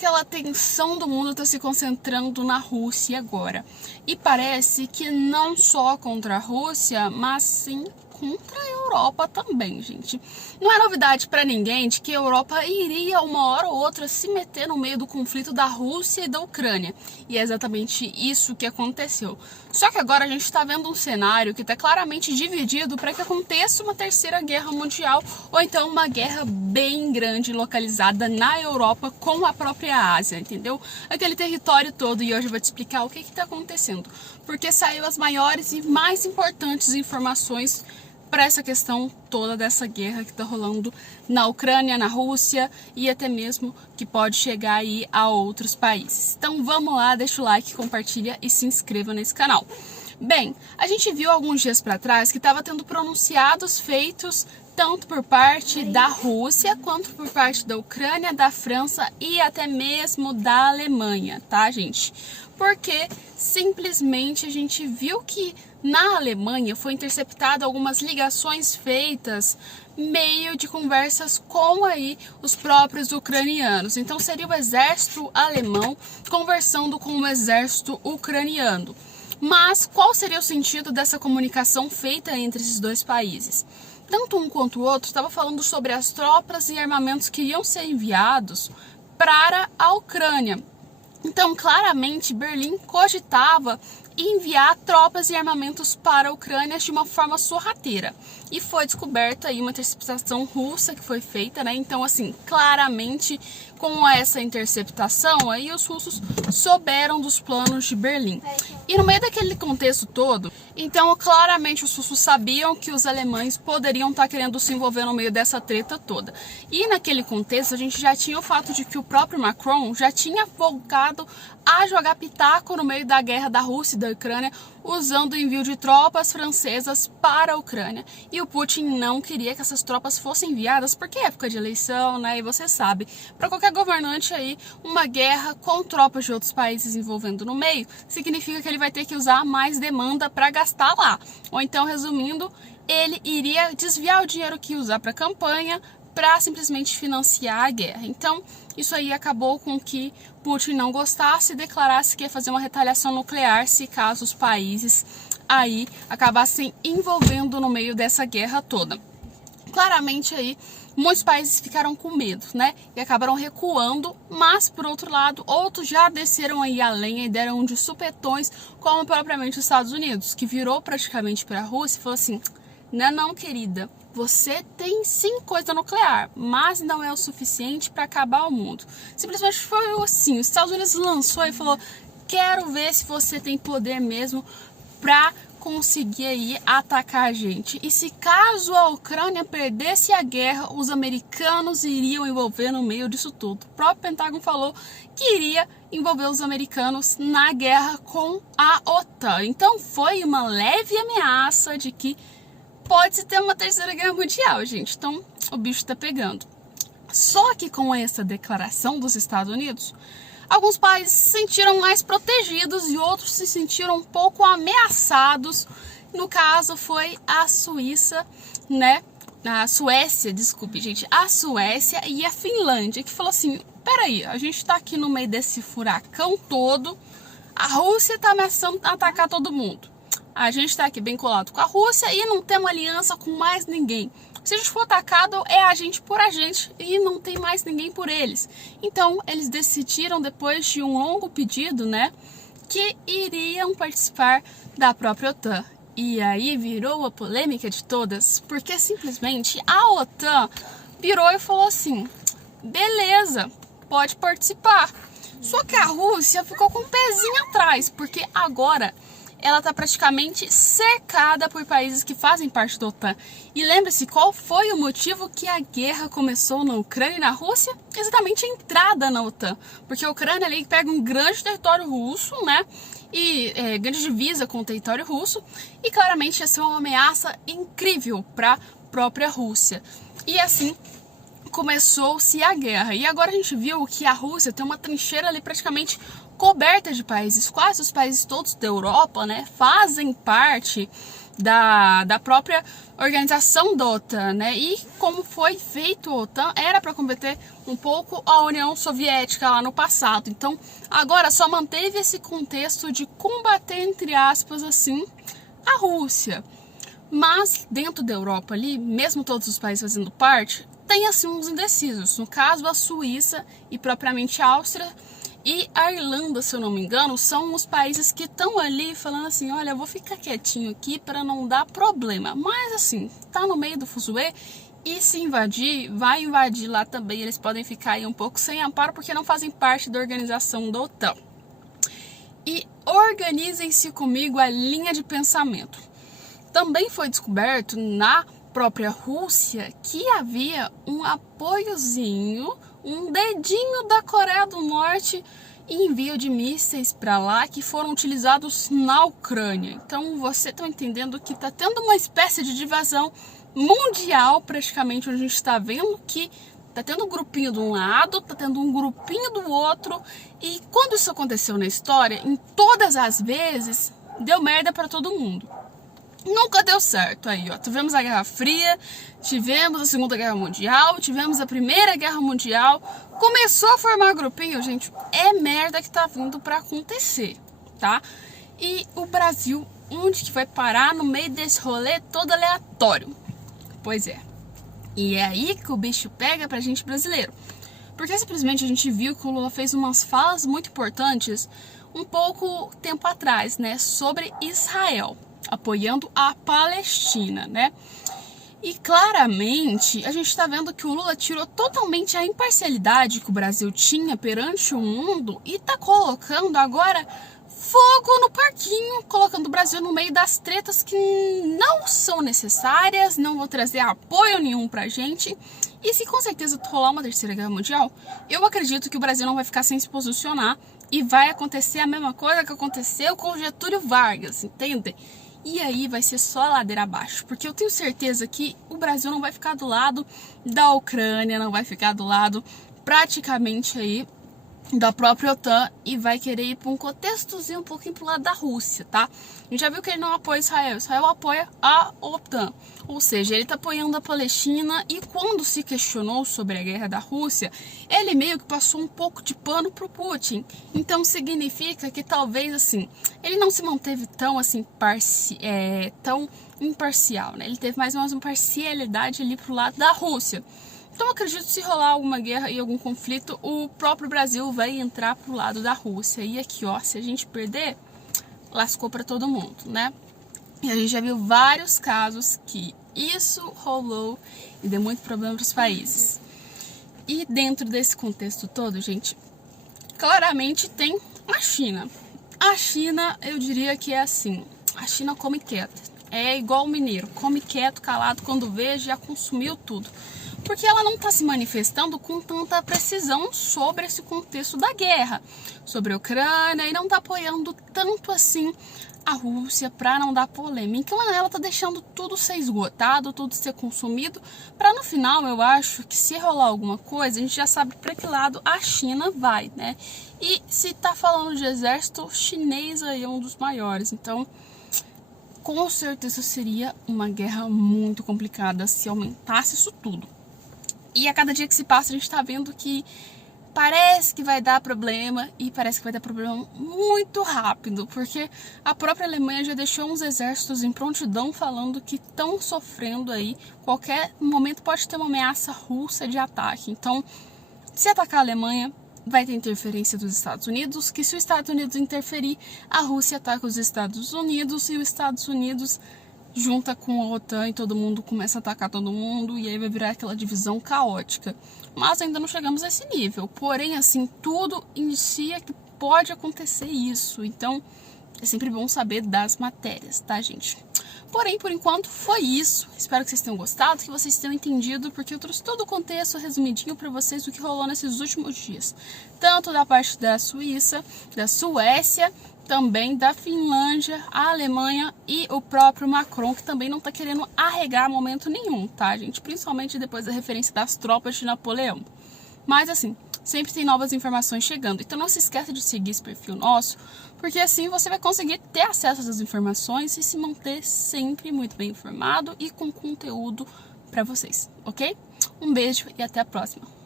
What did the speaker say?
aquela tensão do mundo está se concentrando na Rússia agora. E parece que não só contra a Rússia, mas sim contra a Europa também, gente. Não é novidade para ninguém de que a Europa iria uma hora ou outra se meter no meio do conflito da Rússia e da Ucrânia. E é exatamente isso que aconteceu. Só que agora a gente está vendo um cenário que está claramente dividido para que aconteça uma terceira guerra mundial ou então uma guerra bem grande localizada na Europa com a própria Ásia, entendeu? Aquele território todo. E hoje eu vou te explicar o que está acontecendo. Porque saiu as maiores e mais importantes informações para essa questão toda dessa guerra que está rolando na Ucrânia, na Rússia e até mesmo que pode chegar aí a outros países. Então vamos lá, deixa o like, compartilha e se inscreva nesse canal. Bem, a gente viu alguns dias para trás que estava tendo pronunciados feitos tanto por parte da Rússia quanto por parte da Ucrânia, da França e até mesmo da Alemanha, tá, gente? Porque simplesmente a gente viu que na Alemanha foi interceptado algumas ligações feitas meio de conversas com aí os próprios ucranianos. Então seria o exército alemão conversando com o exército ucraniano. Mas qual seria o sentido dessa comunicação feita entre esses dois países? Tanto um quanto o outro estava falando sobre as tropas e armamentos que iriam ser enviados para a Ucrânia. Então, claramente, Berlim cogitava enviar tropas e armamentos para a Ucrânia de uma forma sorrateira. E foi descoberta aí uma interceptação russa que foi feita, né? Então, assim, claramente, com essa interceptação, aí os russos souberam dos planos de Berlim. E no meio daquele contexto todo, então, claramente, os russos sabiam que os alemães poderiam estar querendo se envolver no meio dessa treta toda. E naquele contexto, a gente já tinha o fato de que o próprio Macron já tinha voltado a jogar pitaco no meio da guerra da Rússia e da Ucrânia, usando o envio de tropas francesas para a Ucrânia. E o Putin não queria que essas tropas fossem enviadas, porque é época de eleição, né? E você sabe, para qualquer governante aí, uma guerra com tropas de outros países envolvendo no meio, significa que ele vai ter que usar mais demanda para gastar lá. Ou então, resumindo, ele iria desviar o dinheiro que ia usar para a campanha para simplesmente financiar a guerra. Então, isso aí acabou com que Putin não gostasse e declarasse que ia fazer uma retaliação nuclear se caso os países aí acabassem envolvendo no meio dessa guerra toda. Claramente aí, muitos países ficaram com medo, né? E acabaram recuando, mas por outro lado, outros já desceram aí a lenha e deram de supetões, como propriamente os Estados Unidos, que virou praticamente para a Rússia e falou assim: não, querida, você tem sim coisa nuclear, mas não é o suficiente para acabar o mundo. Simplesmente foi assim, os Estados Unidos lançou e falou: quero ver se você tem poder mesmo para conseguir aí atacar a gente. E se caso a Ucrânia perdesse a guerra, os americanos iriam envolver no meio disso tudo. O próprio Pentágono falou que iria envolver os americanos na guerra com a OTAN. Então foi uma leve ameaça de que pode ter uma terceira guerra mundial, gente. Então, o bicho tá pegando. Só que com essa declaração dos Estados Unidos, alguns países se sentiram mais protegidos e outros se sentiram um pouco ameaçados. No caso, foi a Suíça, né? A Suécia, desculpe, gente. A Suécia e a Finlândia, que falou assim: peraí, a gente tá aqui no meio desse furacão todo, a Rússia tá ameaçando atacar todo mundo. A gente está aqui bem colado com a Rússia e não temos aliança com mais ninguém. Se a gente for atacado, é a gente por a gente e não tem mais ninguém por eles. Então, eles decidiram, depois de um longo pedido, né, que iriam participar da própria OTAN. E aí virou a polêmica de todas, porque simplesmente a OTAN virou e falou assim: beleza, pode participar. Só que a Rússia ficou com o pezinho atrás, porque agora ela está praticamente cercada por países que fazem parte da OTAN. E lembre-se, qual foi o motivo que a guerra começou na Ucrânia e na Rússia? Exatamente a entrada na OTAN. Porque a Ucrânia ali pega um grande território russo, né? E grande divisa com o território russo. E claramente essa é uma ameaça incrível para a própria Rússia. E assim começou-se a guerra. E agora a gente viu que a Rússia tem uma trincheira ali praticamente coberta de países, quase os países todos da Europa, né, fazem parte da própria organização da OTAN, né? E como foi feito a OTAN, era para combater um pouco a União Soviética lá no passado. Então, agora só manteve esse contexto de combater, entre aspas, assim, a Rússia. Mas dentro da Europa ali, mesmo todos os países fazendo parte, tem assim uns indecisos. No caso, a Suíça e propriamente a Áustria e a Irlanda, se eu não me engano, são os países que estão ali falando assim, olha, eu vou ficar quietinho aqui para não dar problema. Mas assim, tá no meio do fuzuê e se invadir, vai invadir lá também. Eles podem ficar aí um pouco sem amparo porque não fazem parte da organização da OTAN. E organizem-se comigo a linha de pensamento. Também foi descoberto na própria Rússia que havia um apoiozinho, um dedinho da Coreia do Norte em envio de mísseis para lá que foram utilizados na Ucrânia. Então você está entendendo que está tendo uma espécie de divasão mundial praticamente, onde a gente está vendo que está tendo um grupinho de um lado, está tendo um grupinho do outro, e quando isso aconteceu na história, em todas as vezes, deu merda para todo mundo. Nunca deu certo aí, ó. Tivemos a Guerra Fria, tivemos a Segunda Guerra Mundial, tivemos a Primeira Guerra Mundial. Começou a formar grupinho, gente, é merda que tá vindo pra acontecer, tá? E o Brasil, onde que vai parar no meio desse rolê todo aleatório? Pois é. E é aí que o bicho pega pra gente brasileiro. Porque simplesmente a gente viu que o Lula fez umas falas muito importantes um pouco tempo atrás, né? Sobre Israel, apoiando a Palestina, né? E claramente a gente está vendo que o Lula tirou totalmente a imparcialidade que o Brasil tinha perante o mundo e tá colocando agora fogo no parquinho, colocando o Brasil no meio das tretas que não são necessárias, não vão trazer apoio nenhum pra gente. E se com certeza rolar uma terceira guerra mundial, eu acredito que o Brasil não vai ficar sem se posicionar e vai acontecer a mesma coisa que aconteceu com o Getúlio Vargas, entende? E aí vai ser só ladeira abaixo, porque eu tenho certeza que o Brasil não vai ficar do lado da Ucrânia, não vai ficar do lado praticamente aí da própria OTAN e vai querer ir para um contextozinho um pouquinho pro lado da Rússia, tá? A gente já viu que ele não apoia Israel, Israel apoia a OTAN, ou seja, ele tá apoiando a Palestina. E quando se questionou sobre a guerra da Rússia, ele meio que passou um pouco de pano pro Putin. Então significa que talvez assim, ele não se manteve tão assim tão imparcial, né? Ele teve mais ou menos uma parcialidade ali pro lado da Rússia. Então eu acredito que se rolar alguma guerra e algum conflito, o próprio Brasil vai entrar pro lado da Rússia. E aqui, ó, se a gente perder, lascou para todo mundo, né? E a gente já viu vários casos que isso rolou e deu muito problema para os países. E dentro desse contexto todo, gente, claramente tem a China. A China, eu diria que é assim, a China come quieto. É igual o mineiro, come quieto, calado, quando vê, já consumiu tudo. Porque ela não está se manifestando com tanta precisão sobre esse contexto da guerra, sobre a Ucrânia, e não está apoiando tanto assim a Rússia para não dar polêmica. Então ela está deixando tudo ser esgotado, tudo ser consumido, para no final eu acho que se rolar alguma coisa, a gente já sabe para que lado a China vai, né? E se tá falando de exército, o chinês aí é um dos maiores, então com certeza seria uma guerra muito complicada se aumentasse isso tudo. E a cada dia que se passa a gente tá vendo que parece que vai dar problema, e parece que vai dar problema muito rápido, porque a própria Alemanha já deixou uns exércitos em prontidão falando que estão sofrendo aí, qualquer momento pode ter uma ameaça russa de ataque. Então, se atacar a Alemanha, vai ter interferência dos Estados Unidos, que se os Estados Unidos interferir, a Rússia ataca os Estados Unidos, e os Estados Unidos junta com a OTAN e todo mundo começa a atacar todo mundo, e aí vai virar aquela divisão caótica. Mas ainda não chegamos a esse nível. Porém, assim, tudo inicia que pode acontecer isso. Então, é sempre bom saber das matérias, tá, gente? Porém, por enquanto, foi isso. Espero que vocês tenham gostado, que vocês tenham entendido, porque eu trouxe todo o contexto resumidinho para vocês do que rolou nesses últimos dias. Tanto da parte da Suíça, da Suécia, também da Finlândia, a Alemanha e o próprio Macron, que também não está querendo arregar momento nenhum, tá, gente? Principalmente depois da referência das tropas de Napoleão. Mas assim, sempre tem novas informações chegando. Então não se esqueça de seguir esse perfil nosso, porque assim você vai conseguir ter acesso a essas informações e se manter sempre muito bem informado e com conteúdo para vocês, ok? Um beijo e até a próxima!